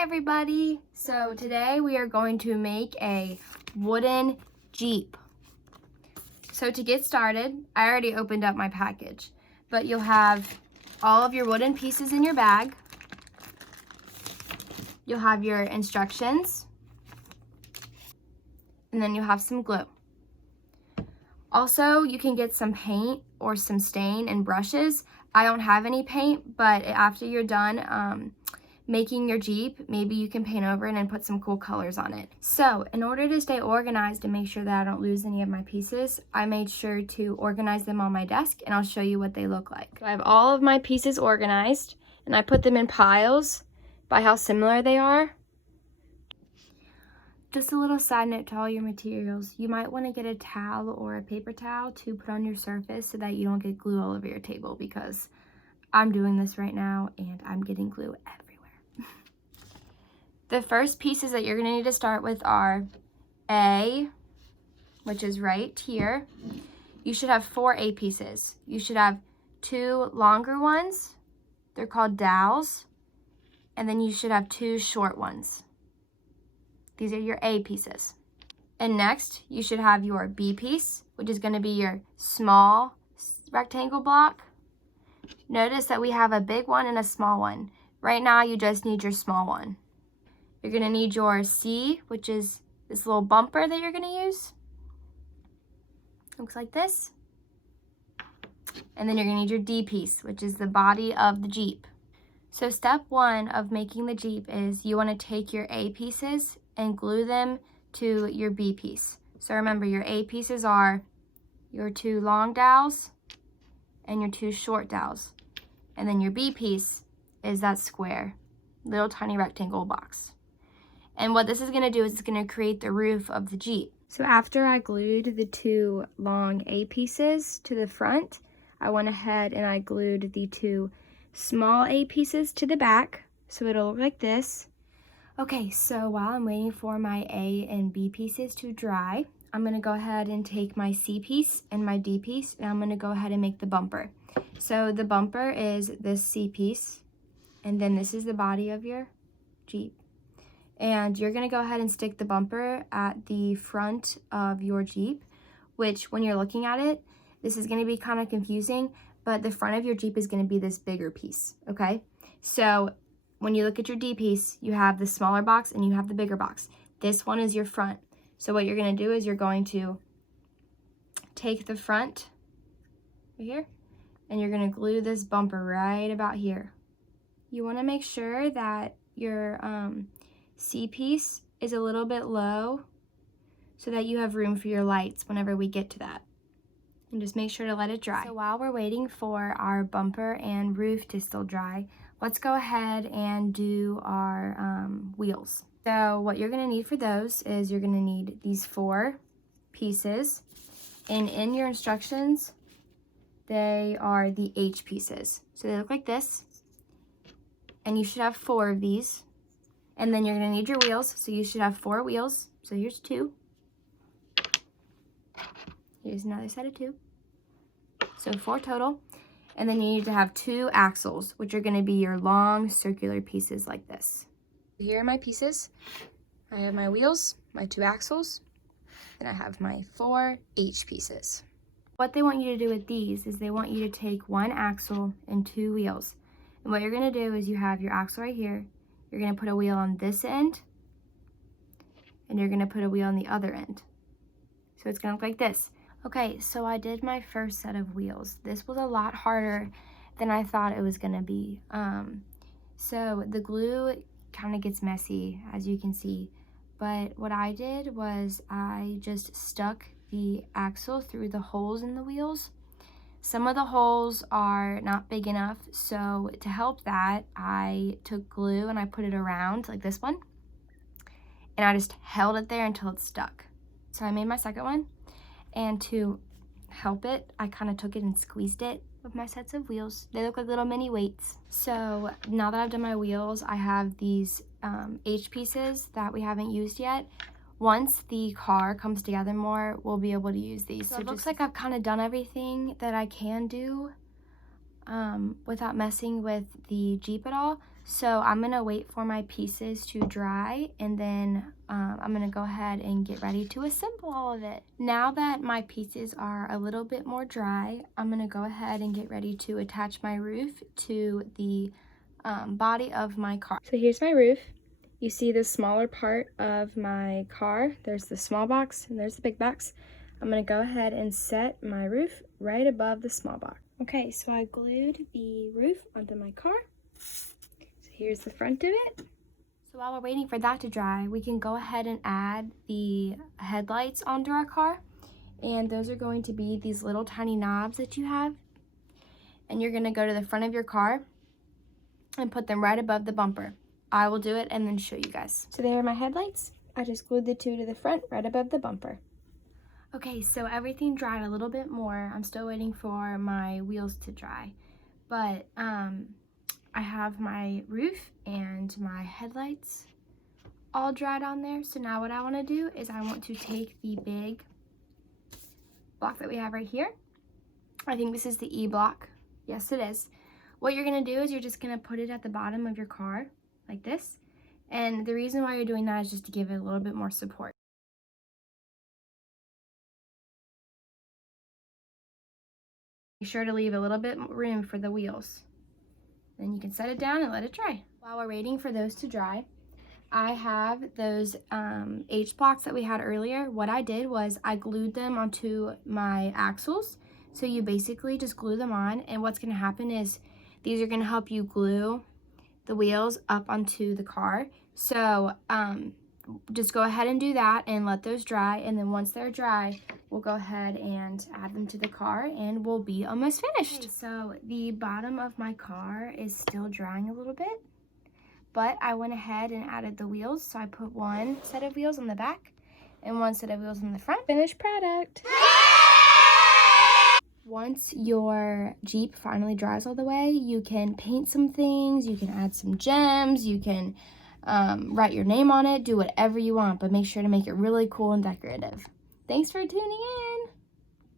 Hi everybody! So today we are going to make a wooden Jeep. So to get started, I already opened up my package, but you'll have all of your wooden pieces in your bag. You'll have your instructions, and then you'll have some glue. Also, you can get some paint or some stain and brushes. I don't have any paint, but after you're done making your Jeep, maybe you can paint over it and put some cool colors on it. So in order to stay organized and make sure that I don't lose any of my pieces, I made sure to organize them on my desk, and I'll show you what they look like. So I have all of my pieces organized, and I put them in piles by how similar they are. Just a little side note to all your materials, you might want to get a towel or a paper towel to put on your surface so that you don't get glue all over your table, because I'm doing this right now and I'm getting glue everywhere. The first pieces that you're going to need to start with are A, which is right here. You should have 4 A pieces. You should have 2 longer ones. They're called dowels. And then you should have 2 short ones. These are your A pieces. And next, you should have your B piece, which is going to be your small rectangle block. Notice that we have a big one and a small one. Right now, you just need your small one. You're going to need your C, which is this little bumper that you're going to use. Looks like this. And then you're going to need your D piece, which is the body of the Jeep. So step 1 of making the Jeep is you want to take your A pieces and glue them to your B piece. So remember, your A pieces are your 2 long dowels and your 2 short dowels. And then your B piece is that square, little tiny rectangle box. And what this is going to do is it's going to create the roof of the Jeep. So after I glued the 2 long A pieces to the front, I went ahead and I glued the 2 small A pieces to the back, so it'll look like this. Okay, so while I'm waiting for my A and B pieces to dry, I'm going to go ahead and take my C piece and my D piece, and I'm going to go ahead and make the bumper. So the bumper is this C piece, and then this is the body of your Jeep. And you're going to go ahead and stick the bumper at the front of your Jeep, which when you're looking at it, this is going to be kind of confusing, but the front of your Jeep is going to be this bigger piece, okay? So when you look at your D piece, you have the smaller box and you have the bigger box. This one is your front. So what you're going to do is you're going to take the front right here, and you're going to glue this bumper right about here. You want to make sure that your C piece is a little bit low so that you have room for your lights whenever we get to that. And just make sure to let it dry. So while we're waiting for our bumper and roof to still dry, let's go ahead and do our wheels. So what you're going to need for those is you're going to need these 4 pieces, and in your instructions they are the H pieces. So they look like this, and you should have 4 of these. And then you're going to need your wheels, so you should have 4 wheels. So here's 2. Here's another set of 2. So 4 total. And then you need to have 2 axles, which are going to be your long circular pieces like this. Here are my pieces. I have my wheels, my 2 axles, and I have my 4 H pieces. What they want you to do with these is they want you to take 1 axle and 2 wheels. And what you're going to do is you have your axle right here. You're going to put a wheel on this end, and you're going to put a wheel on the other end. So it's going to look like this. Okay, so I did my first set of wheels. This was a lot harder than I thought it was going to be. So the glue kind of gets messy, as you can see. But what I did was I just stuck the axle through the holes in the wheels. Some of the holes are not big enough, so to help that, I took glue and I put it around, like this one, and I just held it there until it stuck. So I made my second one, and to help it, I kind of took it and squeezed it with my sets of wheels. They look like little mini weights. So now that I've done my wheels, I have these H pieces that we haven't used yet. Once the car comes together more, we'll be able to use these. So it looks like I've kind of done everything that I can do without messing with the Jeep at all. So I'm gonna wait for my pieces to dry, and then I'm gonna go ahead and get ready to assemble all of it. Now that my pieces are a little bit more dry, I'm gonna go ahead and get ready to attach my roof to the body of my car. So here's my roof. You see the smaller part of my car. There's the small box and there's the big box. I'm gonna go ahead and set my roof right above the small box. Okay, so I glued the roof onto my car. So here's the front of it. So while we're waiting for that to dry, we can go ahead and add the headlights onto our car. And those are going to be these little tiny knobs that you have. And you're gonna go to the front of your car and put them right above the bumper. I will do it and then show you guys. So there are my headlights. I just glued the two to the front right above the bumper. Okay, so everything dried a little bit more. I'm still waiting for my wheels to dry. But I have my roof and my headlights all dried on there. So now what I want to do is I want to take the big block that we have right here. I think this is the E block. Yes, it is. What you're going to do is you're just going to put it at the bottom of your car like this. And the reason why you're doing that is just to give it a little bit more support. Be sure to leave a little bit room for the wheels. Then you can set it down and let it dry. While we're waiting for those to dry, I have those H blocks that we had earlier. What I did was I glued them onto my axles. So you basically just glue them on, and what's going to happen is these are going to help you glue the wheels up onto the car. So just go ahead and do that and let those dry, and then once they're dry, we'll go ahead and add them to the car and we'll be almost finished. Okay, so the bottom of my car is still drying a little bit, but I went ahead and added the wheels. So I put one set of wheels on the back and one set of wheels on the front. Finished product. Once your Jeep finally dries all the way, you can paint some things, you can add some gems, you can write your name on it, do whatever you want, but make sure to make it really cool and decorative. Thanks for tuning in.